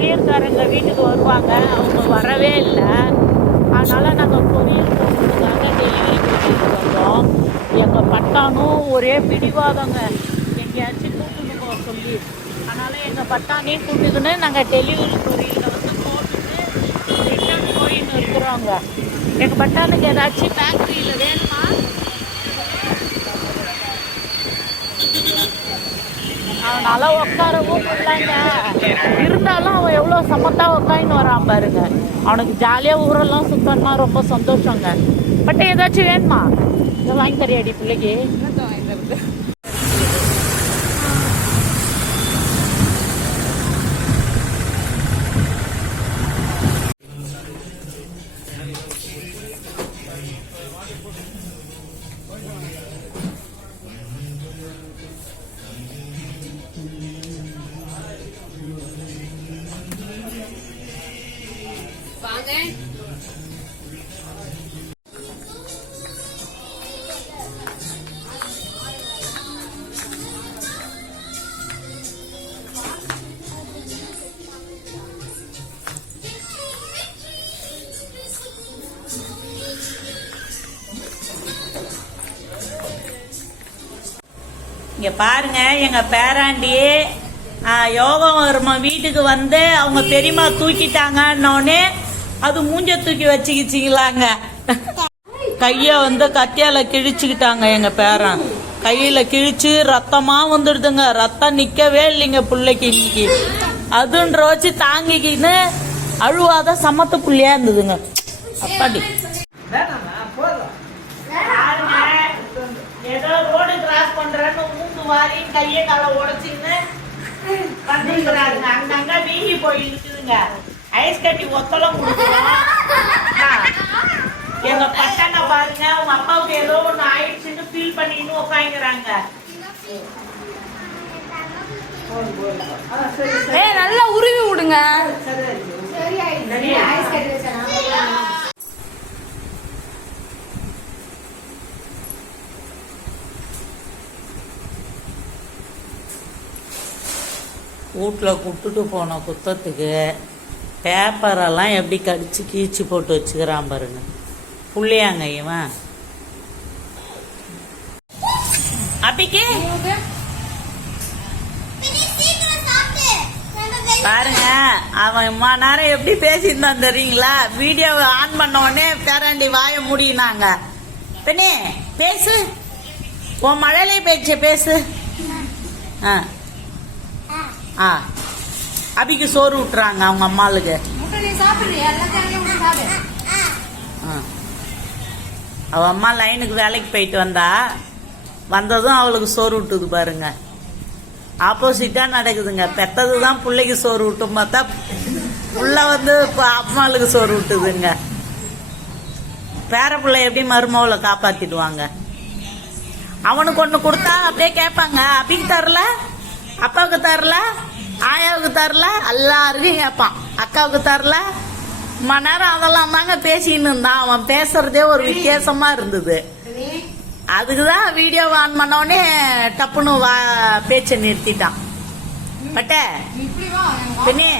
கொரியர்காரங்க வீட்டுக்கு வருவாங்க, அவங்க வரவே இல்லை. அதனால் நாங்கள் கொரியர் போகிறதுக்காக டெலிவரி கொடுத்துட்டு வந்தோம். எங்கள் பட்டானும் ஒரே பிடிவாதங்க, எங்கேயாச்சும் கூப்பிட்டு போக சொல்லி. அதனால் எங்கள் பட்டானையும் கூப்பிட்டுக்குன்னு நாங்கள் டெலிவரி கொரியரில் வந்து போட்டுட்டு ரிட்டர்ன் போயின்னு இருக்கிறோங்க. எங்கள் பட்டானுக்கு ஏதாச்சும் ஃபேக்ட்ரியில் வேணுமா? அவனால உட்காரவும் முடியலங்க. இருந்தாலும் அவன் எவ்வளோ சமத்தா உட்காந்து வரான் பாருங்க. அவனுக்கு ஜாலியாக ஊரெல்லாம் சுத்தம்னா ரொம்ப சந்தோஷங்க. பட் ஏதாச்சும் வேணுமா? இதை வாங்கி தரியாடி பிள்ளைக்கு? இங்கே பாருங்க, எங்கள் பேராண்டியே யோகம் வருமா வீட்டுக்கு வந்து அவங்க பெரியம்மா தூக்கிட்டாங்கன்னொடனே அது மூஞ்ச தூக்கி வச்சுக்கிச்சிங்களாங்க. கையை வந்து கத்தியால கிழிச்சுக்கிட்டாங்க. எங்கள் பேரன் கையில் கிழிச்சு ரத்தமாக வந்துடுதுங்க. ரத்தம் நிற்கவே இல்லைங்க பிள்ளைக்கு இன்னைக்கு. அதுன்ற வச்சு தாங்கிக்கின்னு அழுவாத சமத்து புள்ளியா இருந்ததுங்க. அப்பாடி ஏதோ ரோடு கிராஸ் பண்றேன்னு மூந்து வாரி கையை காலை உடைச்சின்னு பண்ணிக்கிறாங்க. அங்கங்க வீங்கி போய் இருக்குதுங்க. ஐஸ் கட்டி ஒத்தலம் கொடுக்குறோம். எங்க பட்டனை பாருங்க, உங்க அப்பாவுக்கு ஏதோ ஒண்ணு ஆயிடுச்சுன்னு ஃபீல் பண்ணின்னு உட்காந்துக்கிறாங்க. நல்லா உருவி விடுங்க. வீட்டில் கொடுத்துட்டு போன குத்தத்துக்கு பேப்பரெல்லாம் எப்படி கடிச்சு கீச்சு போட்டு வச்சுக்கிறான் பாருங்க. புள்ளையாங்க இவன். அப்பிக்கு பாருங்க, அவன் இம்மா நேரம் எப்படி பேசியிருந்தான் தெரியுங்களா? வீடியோவை ஆன் பண்ண உடனே பேராண்டி வாய முடியினாங்க. பெண்ணே பேசு, உன் மழையிலே பேச்சு பேசு. அபிக்கு சோறு விட்டுறாங்க அவங்க அம்மாளுக்கு. அவ அம்மா லைனுக்கு வேலைக்கு போயிட்டு வந்ததும் அவளுக்கு சோறு விட்டுது பாருங்க. ஆப்போசிட்டா நடக்குதுங்க. பெத்ததுதான் பிள்ளைக்கு சோறு விட்டும் பார்த்தா புள்ள வந்து அம்மாளுக்கு சோறு விட்டுதுங்க. பேர பிள்ளை எப்படி மருமவளை காப்பாத்திடுவாங்க? அவனுக்கு ஒண்ணு கொடுத்தா அப்படியே கேட்பாங்க, அபிக்கு தரல, அப்பாவுக்கு தரல, ஆயாவுக்கு தரல, எல்லாருக்கும் கேட்பான். அக்காவுக்கு தரல. மணி நேரம் அதெல்லாம் தாங்க பேசின்னு இருந்தான். அவன் பேசுறதே ஒரு வித்தியாசமா இருந்தது. அதுக்குதான் வீடியோ ஆன் பண்ணோடனே டப்புன்னு பேச்ச நிறுத்திட்டான். பட்ட பின்னே